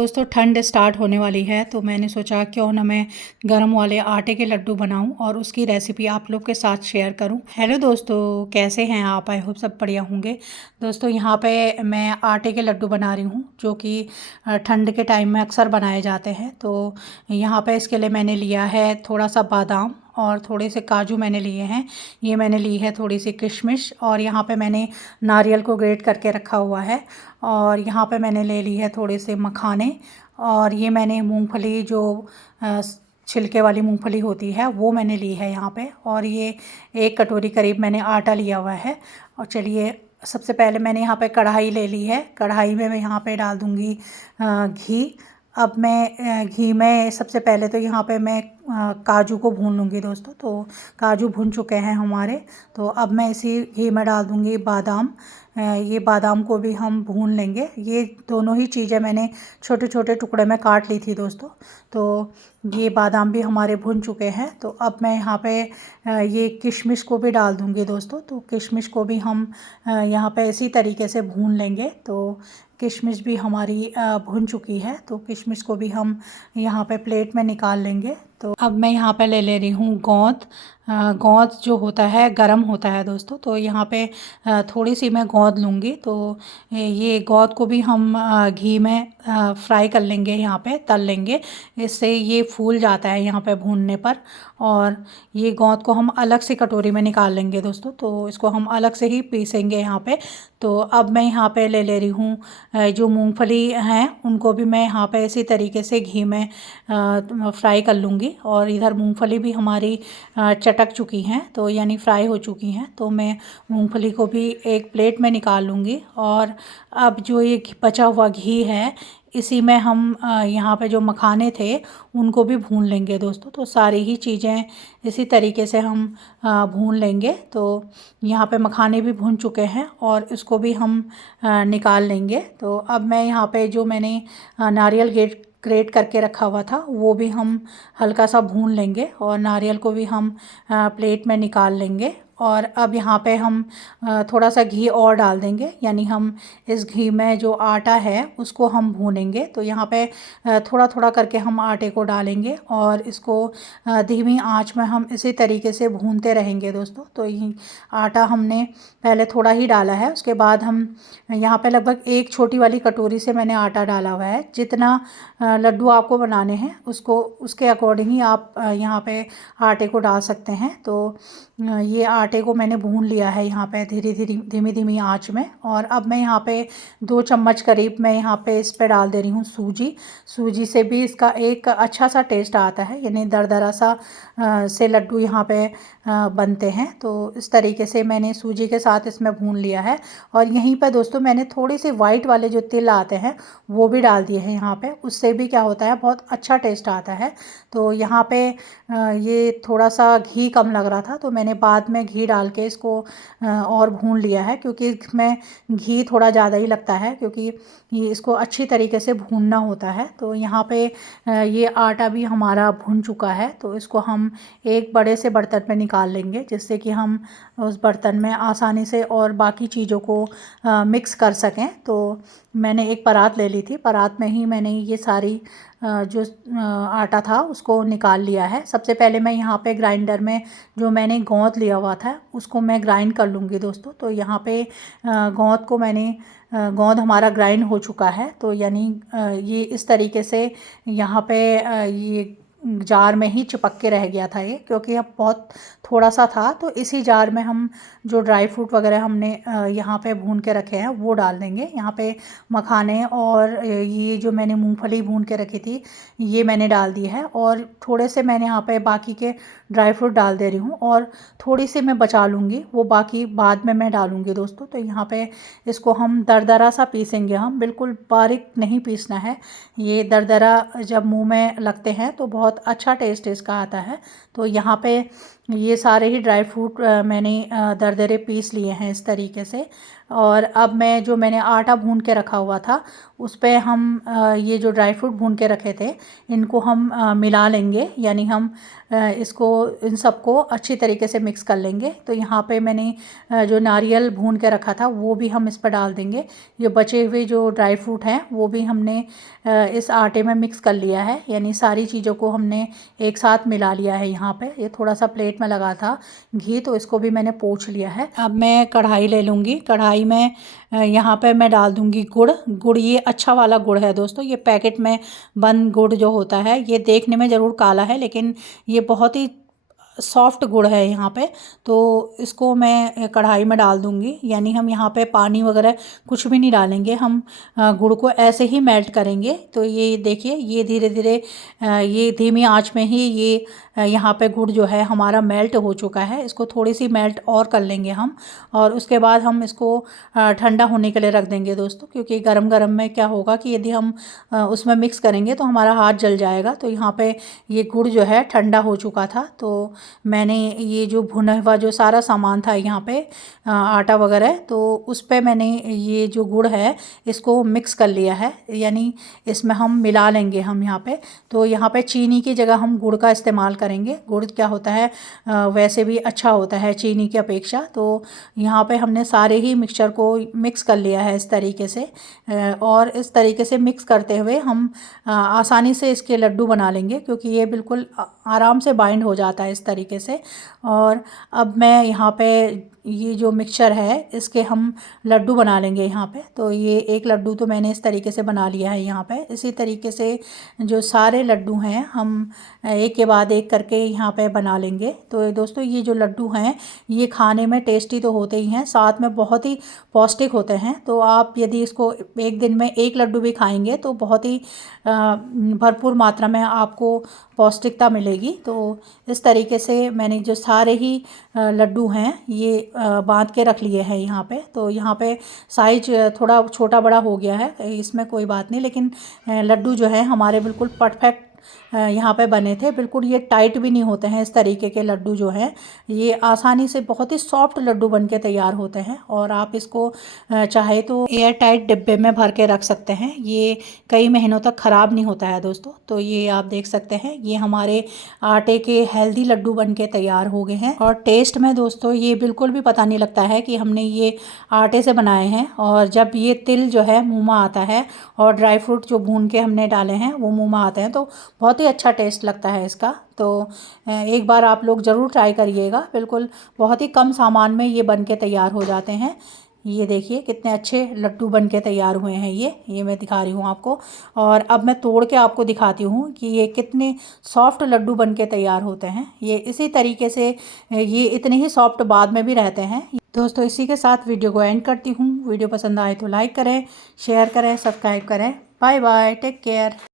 दोस्तों ठंड स्टार्ट होने वाली है तो मैंने सोचा क्यों ना मैं गरम वाले आटे के लड्डू बनाऊं और उसकी रेसिपी आप लोग के साथ शेयर करूं। हेलो दोस्तों, कैसे हैं आप? आई होप सब बढ़िया होंगे। दोस्तों यहाँ पे मैं आटे के लड्डू बना रही हूं जो कि ठंड के टाइम में अक्सर बनाए जाते हैं। तो यहाँ पे इसके लिए मैंने लिया है थोड़ा सा बादाम और थोड़े से काजू मैंने लिए हैं। ये मैंने ली है थोड़ी सी किशमिश और यहाँ पे मैंने नारियल को ग्रेट करके रखा हुआ है। और यहाँ पे मैंने ले ली है थोड़े से मखाने और ये मैंने मूंगफली जो छिलके वाली मूंगफली होती है वो मैंने ली है यहाँ पे। और ये 1 कटोरी करीब मैंने आटा लिया हुआ है। और चलिए सबसे पहले मैंने यहाँ पे कढ़ाई ले ली है। कढ़ाई में मैं यहाँ पे डाल दूँगी घी। अब मैं घी में सबसे पहले तो यहाँ पे मैं काजू को भून लूँगी दोस्तों। तो काजू भून चुके हैं हमारे, तो अब मैं इसी घी में डाल दूँगी बादाम। ये बादाम को भी हम भून लेंगे। ये दोनों ही चीज़ें मैंने छोटे छोटे टुकड़े में काट ली थी दोस्तों। तो ये बादाम भी हमारे भून चुके हैं। तो अब मैं यहाँ पे ये किशमिश को भी डाल दूँगी दोस्तों। तो किशमिश को भी हम यहाँ पे इसी तरीके से भून लेंगे। तो किशमिश भी हमारी भुन चुकी है, तो किशमिश को भी हम यहाँ पे प्लेट में निकाल लेंगे। तो अब मैं यहाँ पे ले रही हूँ गोंद। गोंद जो होता है गरम होता है दोस्तों। तो यहाँ पे थोड़ी सी मैं गोंद लूँगी। तो ये गोंद को भी हम घी में फ्राई कर लेंगे, यहाँ पे तल लेंगे। इससे ये फूल जाता है यहाँ पे भूनने पर। और ये गोंद को हम अलग से कटोरी में निकाल लेंगे दोस्तों। तो इसको हम अलग से ही पीसेंगे यहाँ पे। तो अब मैं यहाँ पे ले रही हूँ जो मूंगफली हैं उनको भी मैं यहाँ पे इसी तरीके से घी में फ्राई कर लूँगी। और इधर मूंगफली भी हमारी चटक चुकी हैं, तो यानी फ्राई हो चुकी हैं। तो मैं मूंगफली को भी एक प्लेट में निकाल लूँगी। और अब जो ये बचा हुआ घी है इसी में हम यहाँ पे जो मखाने थे उनको भी भून लेंगे दोस्तों। तो सारी ही चीज़ें इसी तरीके से हम भून लेंगे। तो यहाँ पे मखाने भी भून चुके हैं और इसको भी हम निकाल लेंगे। तो अब मैं यहाँ पे जो मैंने नारियल ग्रेट करके रखा हुआ था वो भी हम हल्का सा भून लेंगे और नारियल को भी हम प्लेट में निकाल लेंगे। और अब यहाँ पे हम थोड़ा सा घी और डाल देंगे, यानी हम इस घी में जो आटा है उसको हम भूनेंगे। तो यहाँ पे थोड़ा थोड़ा करके हम आटे को डालेंगे और इसको धीमी आंच में हम इसी तरीके से भूनते रहेंगे दोस्तों। तो ये आटा हमने पहले थोड़ा ही डाला है, उसके बाद हम यहाँ पे लगभग एक छोटी वाली कटोरी से मैंने आटा डाला हुआ है। जितना लड्डू आपको बनाने हैं उसको उसके अकॉर्डिंग ही आप यहाँ पे आटे को डाल सकते हैं। तो ये आटे को मैंने भून लिया है यहाँ पे धीमी धीमी आंच में। और अब मैं यहाँ पे 2 चम्मच करीब मैं यहाँ पे इस पे डाल दे रही हूँ सूजी। सूजी से भी इसका एक अच्छा सा टेस्ट आता है, यानी दरदरा सा से लड्डू यहाँ पे बनते हैं। तो इस तरीके से मैंने सूजी के साथ इसमें भून लिया है। और यहीं पर दोस्तों मैंने थोड़ी सी वाइट वाले जो तिल आते हैं वो भी डाल दिए हैं यहाँ पे। उससे भी क्या होता है, बहुत अच्छा टेस्ट आता है। तो यहाँ पे ये थोड़ा सा घी कम लग रहा था तो मैंने बाद में घी डाल के इसको और भून लिया है, क्योंकि इसमें घी थोड़ा ज़्यादा ही लगता है क्योंकि ये इसको अच्छी तरीके से भूनना होता है। तो यहाँ पे ये आटा भी हमारा भून चुका है। तो इसको हम एक बड़े से बर्तन में निकाल लेंगे, जिससे कि हम उस बर्तन में आसानी से और बाकी चीज़ों को मिक्स कर सकें। तो मैंने एक परात ले ली थी, परात में ही मैंने ये सारी जो आटा था उसको निकाल लिया है। सबसे पहले मैं यहाँ पे ग्राइंडर में जो मैंने गोंद लिया हुआ था उसको मैं ग्राइंड कर लूँगी दोस्तों। तो यहाँ पे गोंद को मैंने गोंद हमारा ग्राइंड हो चुका है। तो यानी ये इस तरीके से यहाँ पे ये जार में ही चिपक के रह गया था ये, क्योंकि अब बहुत थोड़ा सा था। तो इसी जार में हम जो ड्राई फ्रूट वगैरह हमने यहाँ पे भून के रखे हैं वो डाल देंगे। यहाँ पे मखाने और ये जो मैंने मूंगफली भून के रखी थी ये मैंने डाल दी है। और थोड़े से मैंने यहाँ पे बाकी के ड्राई फ्रूट डाल दे रही हूँ और थोड़ी सी मैं बचा लूँगी, वो बाकी बाद में मैं डालूँगी दोस्तों। तो यहाँ पे इसको हम दरदरा सा पीसेंगे, हम बिल्कुल बारीक नहीं पीसना है। ये दरदरा जब मुंह में लगते हैं तो बहुत अच्छा टेस्ट इसका आता है। तो यहाँ पे ये सारे ही ड्राई फ्रूट मैंने दरदरे पीस लिए हैं इस तरीके से। और अब मैंने आटा भून के रखा हुआ था उस पे हम ये जो ड्राई फ्रूट भून के रखे थे इनको हम मिला लेंगे, यानी हम इसको इन सबको अच्छी तरीके से मिक्स कर लेंगे। तो यहाँ पे मैंने जो नारियल भून के रखा था वो भी हम इस पर डाल देंगे। ये बचे हुए जो ड्राई फ्रूट हैं वो भी हमने इस आटे में मिक्स कर लिया है, यानी सारी चीज़ों को हमने एक साथ मिला लिया है। यहाँ पे ये थोड़ा सा प्लेट में लगा था घी, तो इसको भी मैंने पोंछ लिया है। अब मैं कढ़ाई ले लूँगी। कढ़ाई में यहाँ पे मैं डाल दूँगी गुड़। ये अच्छा वाला गुड़ है दोस्तों, ये पैकेट में बंद गुड़ जो होता है ये देखने में ज़रूर काला है लेकिन ये बहुत ही सॉफ्ट गुड़ है यहाँ पे। तो इसको मैं कढ़ाई में डाल दूँगी, यानी हम यहाँ पे पानी वगैरह कुछ भी नहीं डालेंगे, हम गुड़ को ऐसे ही मेल्ट करेंगे। तो ये देखिए ये धीरे धीरे ये धीमी आंच में ही ये यहाँ पे गुड़ जो है हमारा मेल्ट हो चुका है। इसको थोड़ी सी मेल्ट और कर लेंगे हम, और उसके बाद हम इसको ठंडा होने के लिए रख देंगे दोस्तों, क्योंकि गरम गरम में क्या होगा कि यदि हम उसमें मिक्स करेंगे तो हमारा हाथ जल जाएगा। तो यहाँ पे ये गुड़ जो है ठंडा हो चुका था। तो मैंने ये जो भुना हुआ जो सारा सामान था यहाँ पे आटा वगैरह, तो उस पे मैंने ये जो गुड़ है इसको मिक्स कर लिया है, यानी इसमें हम मिला लेंगे हम यहाँ पे। तो यहाँ पे चीनी की जगह हम गुड़ का इस्तेमाल करेंगे। गुड़ क्या होता है वैसे भी अच्छा होता है चीनी की अपेक्षा। तो यहाँ पे हमने सारे ही मिक्सचर को मिक्स कर लिया है इस तरीके से, और इस तरीके से मिक्स करते हुए हम आसानी से इसके लड्डू बना लेंगे, क्योंकि ये बिल्कुल आराम से बाइंड हो जाता है इस तरीके से। और अब मैं यहाँ पे ये जो मिक्सचर है इसके हम लड्डू बना लेंगे यहाँ पे। तो ये एक लड्डू तो मैंने इस तरीके से बना लिया है यहाँ पे। इसी तरीके से जो सारे लड्डू हैं हम एक के बाद एक करके यहाँ पे बना लेंगे। तो दोस्तों ये जो लड्डू हैं ये खाने में टेस्टी तो होते ही हैं, साथ में बहुत ही पौष्टिक होते हैं। तो आप यदि इसको एक दिन में एक लड्डू भी खाएंगे तो बहुत ही भरपूर मात्रा में आपको पौष्टिकता मिलेगी। तो इस तरीके से मैंने जो सारे ही लड्डू हैं ये बांध के रख लिए हैं यहाँ पे। तो यहाँ पे साइज थोड़ा छोटा बड़ा हो गया है, इसमें कोई बात नहीं, लेकिन लड्डू जो है हमारे बिल्कुल परफेक्ट यहाँ पे बने थे। बिल्कुल ये टाइट भी नहीं होते हैं। इस तरीके के लड्डू जो हैं ये आसानी से बहुत ही सॉफ्ट लड्डू बन के तैयार होते हैं, और आप इसको चाहे तो एयर टाइट डिब्बे में भर के रख सकते हैं। ये कई महीनों तक ख़राब नहीं होता है दोस्तों। तो ये आप देख सकते हैं ये हमारे आटे के हेल्दी लड्डू बन के तैयार हो गए हैं। और टेस्ट में दोस्तों ये बिल्कुल भी पता नहीं लगता है कि हमने ये आटे से बनाए हैं। और जब ये तिल जो है मुँह में आता है और ड्राई फ्रूट जो भून के हमने डाले हैं वो मुँह में आते हैं, तो बहुत ही अच्छा टेस्ट लगता है इसका। तो एक बार आप लोग ज़रूर ट्राई करिएगा। बिल्कुल बहुत ही कम सामान में ये बन के तैयार हो जाते हैं। ये देखिए कितने अच्छे लड्डू बन के तैयार हुए हैं। ये मैं दिखा रही हूँ आपको, और अब मैं तोड़ के आपको दिखाती हूँ कि ये कितने सॉफ्ट लड्डू बन के तैयार होते हैं। ये इसी तरीके से ये इतने ही सॉफ्ट बाद में भी रहते हैं। दोस्तों इसी के साथ वीडियो को एंड करती हूँ। वीडियो पसंद आए तो लाइक करें, शेयर करें, सब्सक्राइब करें। Bye bye, take care.